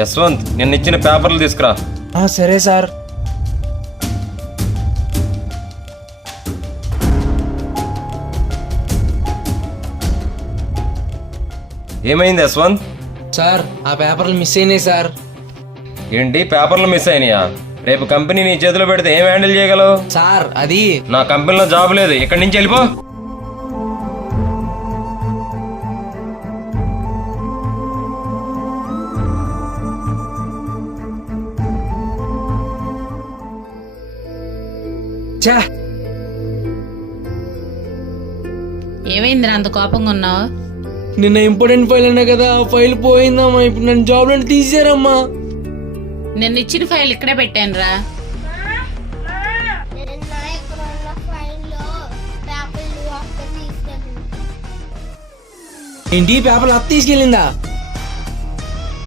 యశ్వంత్ నిన్న ఇచ్చిన పేపర్లు తీసుకురా. సరే సార్. ఏమైంది యశ్వంత్? సార్ ఆ పేపర్లు మిస్ అయినాయి సార్. ఏంటి పేపర్లు మిస్ అయినాయా? రేపు కంపెనీ నీ చేతిలో పెడితే ఏం హ్యాండిల్ చేయగలవు? సార్ అది నా కంపెనీలో జాబ్ లేదు, ఇక్కడి నుంచి వెళ్ళిపో. ఛా, ఏమైందిరా అంత కోపంగా ఉన్నావు? నిన్న ఇంపార్టెంట్ ఫైల్ అన్నా కదా, ఆ ఫైల్ పోయిందమ్మా. ఇప్పుడు నన్ను జాబ్ నుండి తీసేరమ్మా. నిన్న ఇచ్చిన ఫైల్ ఇక్కడే పెట్టాను రా. ఏంటి పేపర్లు అత్త తీసుకెళ్ళిందా?